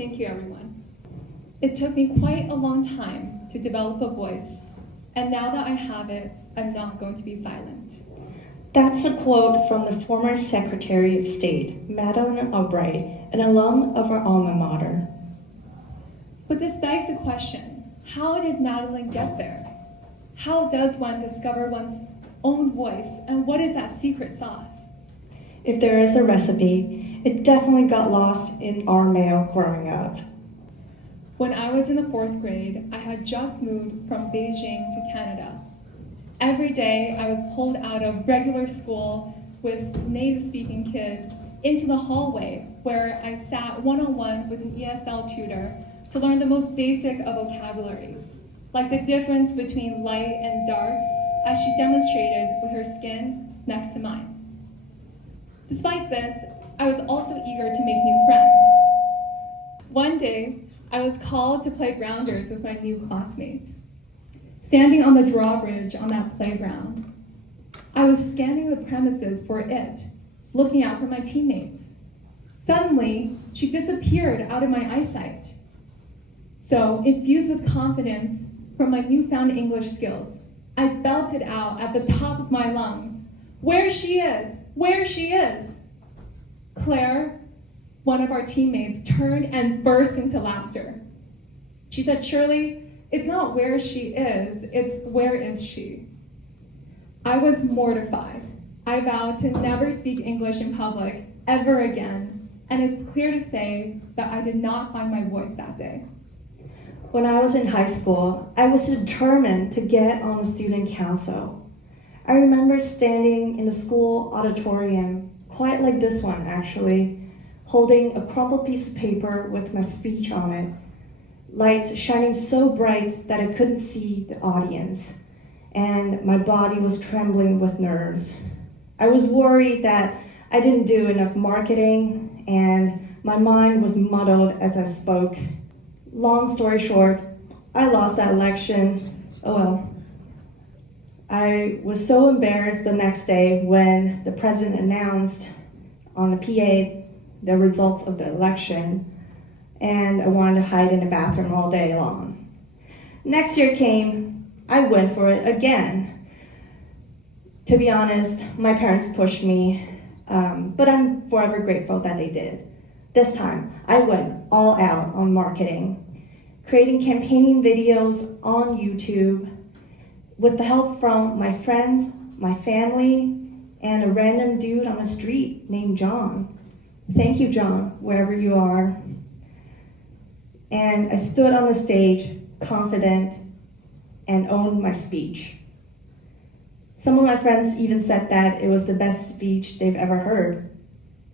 Thank you, everyone. It took me quite a long time to develop a voice, and now that I have it, I'm not going to be silent. That's a quote from the former Secretary of State, Madeleine Albright, an alum of our alma mater. But this begs the question, how did Madeleine get there? How does one discover one's own voice, and what is that secret sauce? If there is a recipe, it definitely got lost in our mail growing up. When I was in the 4th grade, I had just moved from Beijing to Canada. Every day, I was pulled out of regular school with native-speaking kids into the hallway where I sat one-on-one with an ESL tutor to learn the most basic of vocabulary, like the difference between light and dark, as she demonstrated with her skin next to mine. Despite this, I was also eager to make new friends. One day, I was called to play grounders with my new classmates. Standing on the drawbridge on that playground, I was scanning the premises for it, looking out for my teammates. Suddenly, she disappeared out of my eyesight. So, infused with confidence from my newfound English skills, I belted out at the top of my lungs, "Where she is! Where she is!" Claire, one of our teammates, turned and burst into laughter. She said, "Shirley, it's not where she is, it's where is she?" I was mortified. I vowed to never speak English in public ever again, and it's clear to say that I did not find my voice that day. When I was in high school, I was determined to get on the student council. I remember standing in the school auditorium, quite like this one actually, holding a crumpled piece of paper with my speech on it, lights shining so bright that I couldn't see the audience, and my body was trembling with nerves. I was worried that I didn't do enough marketing, and my mind was muddled as I spoke. Long story short, I lost that election. Oh well. I was so embarrassed the next day when the president announced on the PA the results of the election, and I wanted to hide in the bathroom all day long. Next year came, I went for it again. To be honest, my parents pushed me, but I'm forever grateful that they did. This time, I went all out on marketing, creating campaigning videos on YouTube with the help from my friends, my family, and a random dude on the street named John. Thank you, John, wherever you are. And I stood on the stage, confident, and owned my speech. Some of my friends even said that it was the best speech they've ever heard.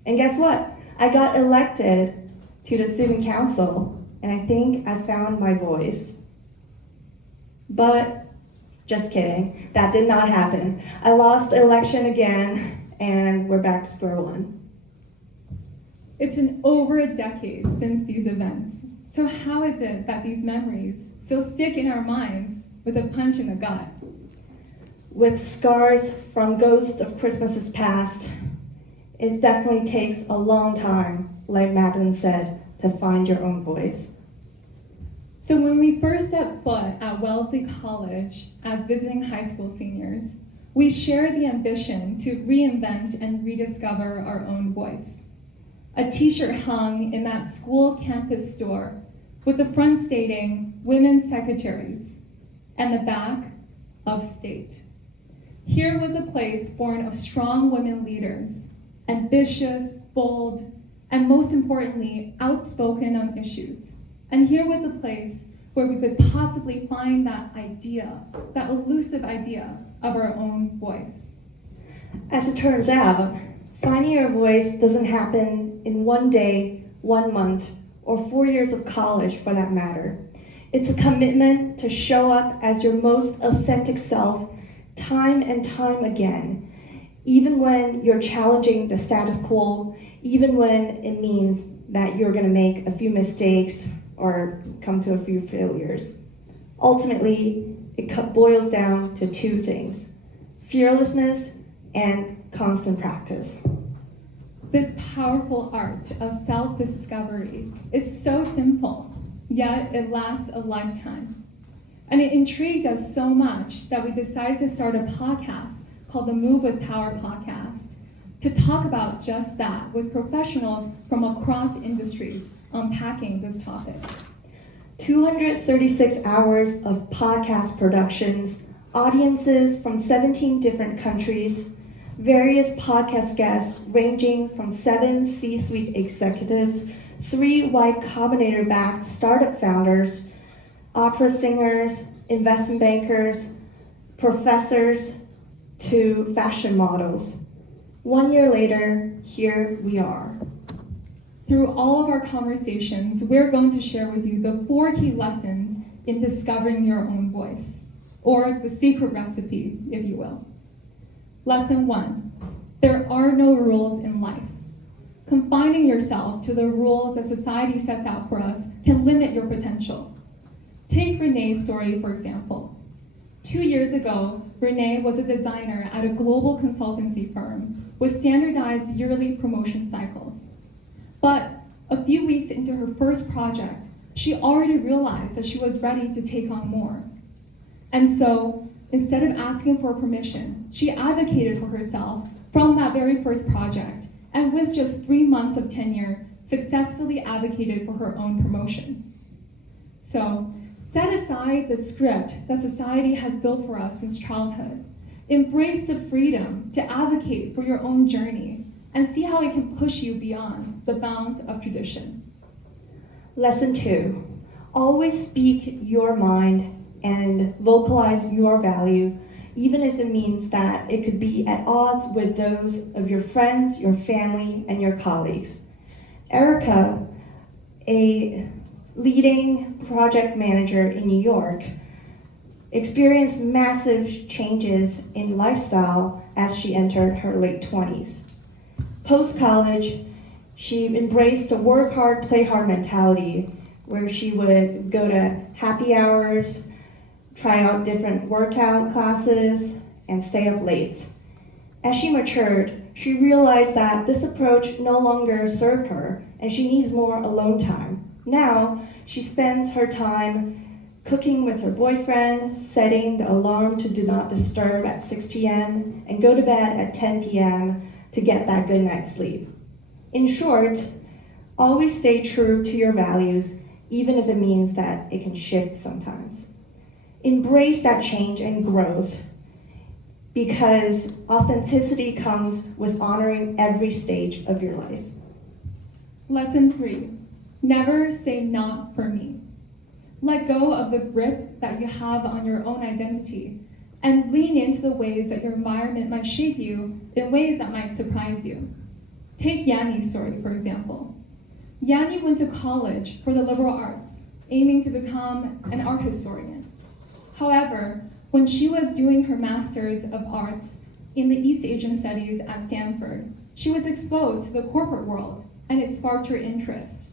And guess what? I got elected to the student council, and I think I found my voice. But, just kidding, that did not happen. I lost the election again, and we're back to square one. It's been over a decade since these events. So how is it that these memories still stick in our minds with a punch in the gut? With scars from ghosts of Christmases past, it definitely takes a long time, like Madeleine said, to find your own voice. So when we first stepped foot at Wellesley College as visiting high school seniors, we shared the ambition to reinvent and rediscover our own voice. A t-shirt hung in that school campus store with the front stating Women's Secretaries and the back of State. Here was a place born of strong women leaders, ambitious, bold, and most importantly, outspoken on issues. And here was a place where we could possibly find that idea, that elusive idea of our own voice. As it turns out, finding your voice doesn't happen in one day, 1 month, or 4 years of college for that matter. It's a commitment to show up as your most authentic self time and time again, even when you're challenging the status quo, even when it means that you're going to make a few mistakes or come to a few failures. Ultimately, it boils down to 2 things: fearlessness and constant practice. This powerful art of self-discovery is so simple, yet it lasts a lifetime. And it intrigued us so much that we decided to start a podcast called the Move with Power podcast to talk about just that with professionals from across industries unpacking this topic. 236 hours of podcast productions, audiences from 17 different countries, various podcast guests ranging from 7 C-suite executives, 3 Y Combinator-backed startup founders, opera singers, investment bankers, professors, to fashion models. 1 year later, here we are. Through all of our conversations, we're going to share with you the 4 key lessons in discovering your own voice, or the secret recipe, if you will. Lesson 1, there are no rules in life. Confining yourself to the rules that society sets out for us can limit your potential. Take Renee's story, for example. 2 years ago, Renee was a designer at a global consultancy firm with standardized yearly promotion cycles. But a few weeks into her first project, she already realized that she was ready to take on more. And so, instead of asking for permission, she advocated for herself from that very first project, and with just 3 months of tenure, successfully advocated for her own promotion. So, set aside the script that society has built for us since childhood. Embrace the freedom to advocate for your own journey and see how it can push you beyond the bounds of tradition. Lesson 2, always speak your mind and vocalize your value, even if it means that it could be at odds with those of your friends, your family, and your colleagues. Erica, a leading project manager in New York, experienced massive changes in lifestyle as she entered her late 20s. Post-college, she embraced a work hard, play hard mentality where she would go to happy hours, try out different workout classes, and stay up late. As she matured, she realized that this approach no longer served her and she needs more alone time. Now, she spends her time cooking with her boyfriend, setting the alarm to do not disturb at 6 p.m., and go to bed at 10 p.m. to get that good night's sleep. In short, always stay true to your values, even if it means that it can shift sometimes. Embrace that change and growth, because authenticity comes with honoring every stage of your life. Lesson 3, never say not for me. Let go of the grip that you have on your own identity and lean into the ways that your environment might shape you in ways that might surprise you. Take Yanni's story, for example. Yanni went to college for the liberal arts, aiming to become an art historian. However, when she was doing her Master's of Arts in the East Asian Studies at Stanford, she was exposed to the corporate world, and it sparked her interest.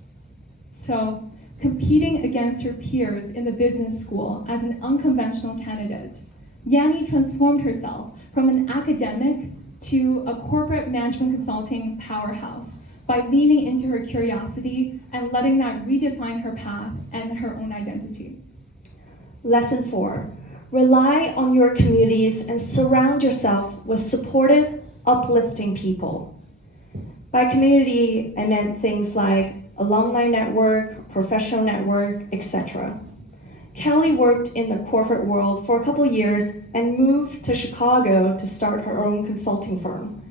So, competing against her peers in the business school as an unconventional candidate, Yanni transformed herself from an academic to a corporate management consulting powerhouse by leaning into her curiosity and letting that redefine her path and her own identity. Lesson 4, rely on your communities and surround yourself with supportive, uplifting people. By community, I meant things like alumni network, professional network, etc. Kelly worked in the corporate world for a couple years and moved to Chicago to start her own consulting firm.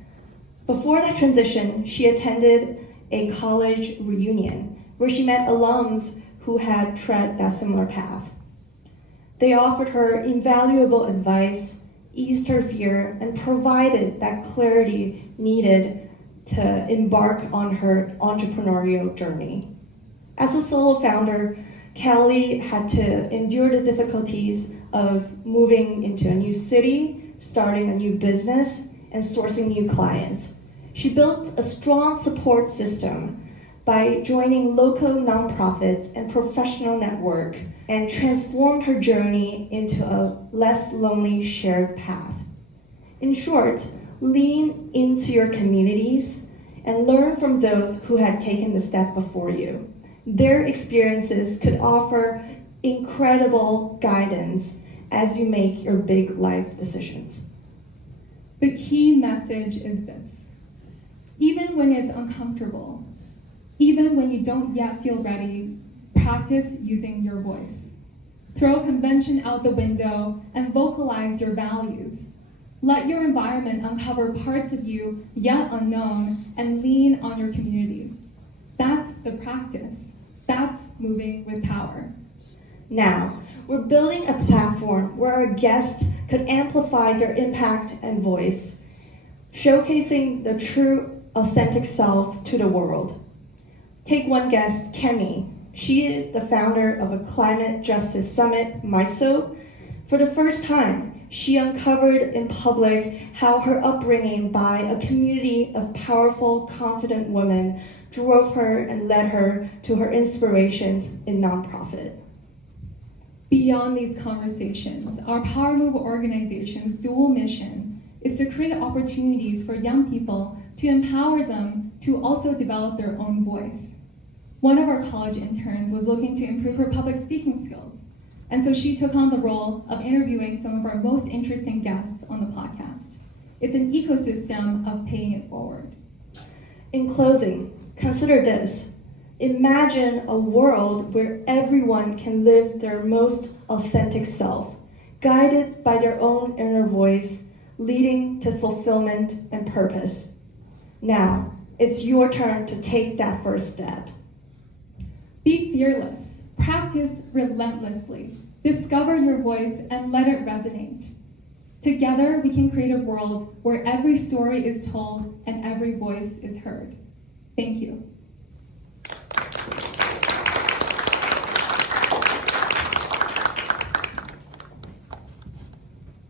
Before that transition, she attended a college reunion where she met alums who had tread that similar path. They offered her invaluable advice, eased her fear, and provided that clarity needed to embark on her entrepreneurial journey. As a solo founder, Kelly had to endure the difficulties of moving into a new city, starting a new business, and sourcing new clients. She built a strong support system by joining local nonprofits and professional network, and transformed her journey into a less lonely shared path. In short, lean into your communities, and learn from those who had taken the step before you. Their experiences could offer incredible guidance as you make your big life decisions. The key message is this: even when it's uncomfortable, even when you don't yet feel ready, practice using your voice. Throw convention out the window and vocalize your values. Let your environment uncover parts of you yet unknown and lean on your community. That's the practice. That's moving with power. Now, we're building a platform where our guests could amplify their impact and voice, showcasing the true, authentic self to the world. Take one guest, Kemi. She is the founder of a climate justice summit, MISO. For the first time, she uncovered in public how her upbringing by a community of powerful, confident women drove her and led her to her inspirations in nonprofit. Beyond these conversations, our Power Move organization's dual mission is to create opportunities for young people to empower them to also develop their own voice. One of our college interns was looking to improve her public speaking skills, and so she took on the role of interviewing some of our most interesting guests on the podcast. It's an ecosystem of paying it forward. In closing, consider this. Imagine a world where everyone can live their most authentic self, guided by their own inner voice, leading to fulfillment and purpose. Now, it's your turn to take that first step. Be fearless. Practice relentlessly. Discover your voice and let it resonate. Together, we can create a world where every story is told and every voice is heard. Thank you.